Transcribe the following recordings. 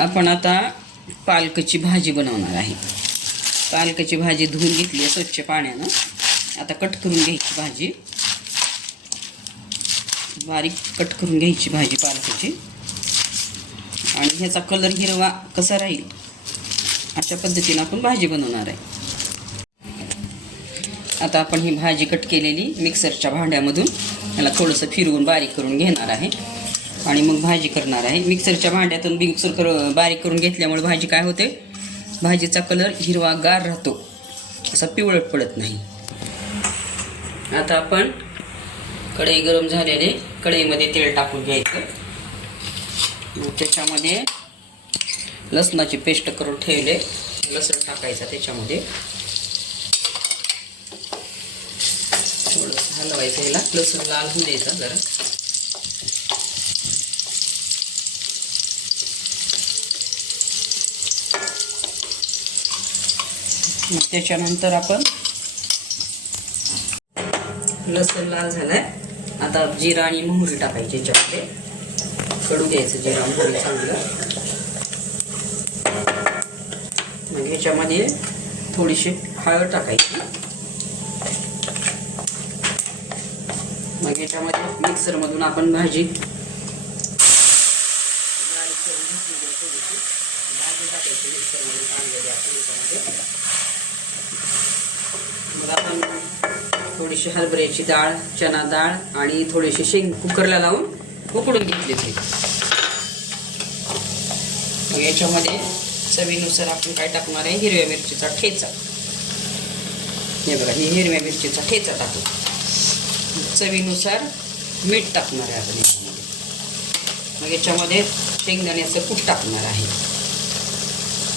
आपण आता पालकाची भाजी बनवणार आहे। पालकाची भाजी धुवून घेतली आहे स्वच्छ पाण्यानं। आता कट करून घ्यायची भाजी, बारीक कट करून घ्यायची भाजी पालकाची। आणि ह्याचा कलर हिरवा कसा राहील अशा पद्धतीने आपण भाजी बनवणार आहे। आता आपण ही भाजी कट केलेली मिक्सरच्या भांड्यामधून याला थोडंसं फिरवून बारीक करून घेणार आहे आणि मग भाजी करणार आहे। मिक्सरच्या भांड्यातून बारीक करून घेतल्यामुळे भाजी काय होते, भाजीचा कलर हिरवागार राहतो, असा पिवळट पडत नाही। आता आपण कढई गरम झालेले कढईमध्ये तेल टाकून घ्यायचं। त्याच्यामध्ये लसणाची पेस्ट करून ठेवले, लसूण टाकायचा त्याच्यामध्ये, थोडंसं हलवायचं, ह्याला लसूण लाल होऊ द्यायचा जरा। त्याच्यानंतर आपण लसूण लाल झालाय, आता जिरा आणि मोहरी टाकायची याच्यामध्ये, कडू द्यायचं जिरा मोहरी चांगलं। मग ह्याच्यामध्ये थोडीशी हळद टाकायची। मग ह्याच्यामध्ये मिक्सरमधून आपण भाजी टाकायची मिक्सरमध्ये काढलेली आपण ह्याच्यामध्ये। मग आपण थोडीशी हरभऱ्याची डाळ, चना डाळ आणि थोडीशी शेंग कुकरला लावून उकडून घेतली ती। मग याच्यामध्ये चवीनुसार आपण काय टाकणार आहे, हिरव्या मिरचीचा ठेचा। हे बघा, ही हिरव्या मिरचीचा ठेचा टाकू। चवीनुसार मीठ टाकणार आहे आपण याच्यामध्ये। मग याच्यामध्ये शेंगदाण्याचं कूट टाकणार आहे,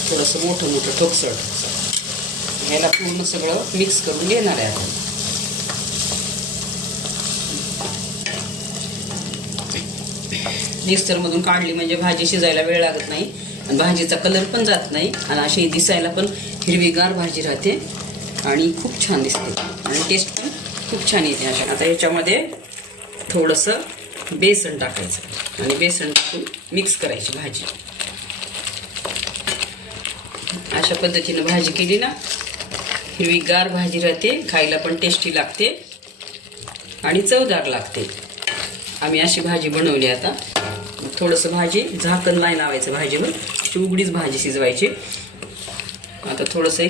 थोडंसं मोठं मोठं ठोकसळ। याला पूर्ण सगळं मिक्स करून घेणार आहे आपण। मिक्सरमधून काढली म्हणजे भाजी शिजायला वेळ लागत नाही आणि भाजीचा कलर पण जात नाही आणि अशी दिसायला पण हिरवीगार भाजी राहते आणि खूप छान दिसते आणि टेस्ट पण खूप छान येते अशा। आता याच्यामध्ये थोडंसं बेसन टाकायचं आणि बेसन टाकून मिक्स करायची भाजी। अशा पद्धतीने भाजी केली ना, हिरवीगार भाजी राहते, खायला पण टेस्टी लागते आणि चवदार लागते। आम्ही अशी भाजी बनवली। आता थोडंसं भाजी झाकण नाही लावायचं भाजीवर, उघडीच भाजी शिजवायची। आता थोडंसं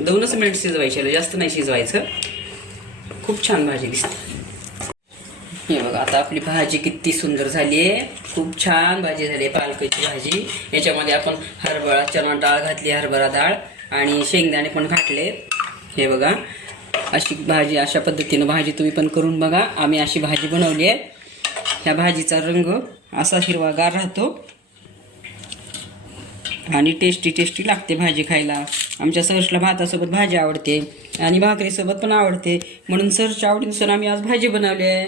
2 मिनिट शिजवायची, जास्त नाही शिजवायचं, खूप छान भाजी दिसते। हे बघा, आता आपली भाजी किती सुंदर झाली आहे, खूप छान भाजी झाली आहे पालकाची भाजी। याच्यामध्ये आपण हरभरा चना डाळ घातली, हरभरा डाळ आणि शेंगदाणे पण घातले। हे बघा, अशी भाजी, अशा पद्धतीनं भाजी तुम्ही पण करून बघा। आम्ही अशी भाजी बनवली आहे। ह्या भाजीचा रंग असा हिरवागार राहतो आणि टेस्टी लागते भाजी खायला। आमच्या सर्सला भातासोबत भाजी आवडते आणि भाकरीसोबत पण आवडते, म्हणून सर्सच्या आवडीनुसार आम्ही आज भाजी बनवली आहे।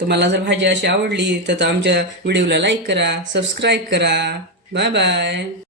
तुम्हाला जर भाजी अशी आवडली तर आमच्या व्हिडिओला लाईक करा, सबस्क्राईब करा। Bye bye.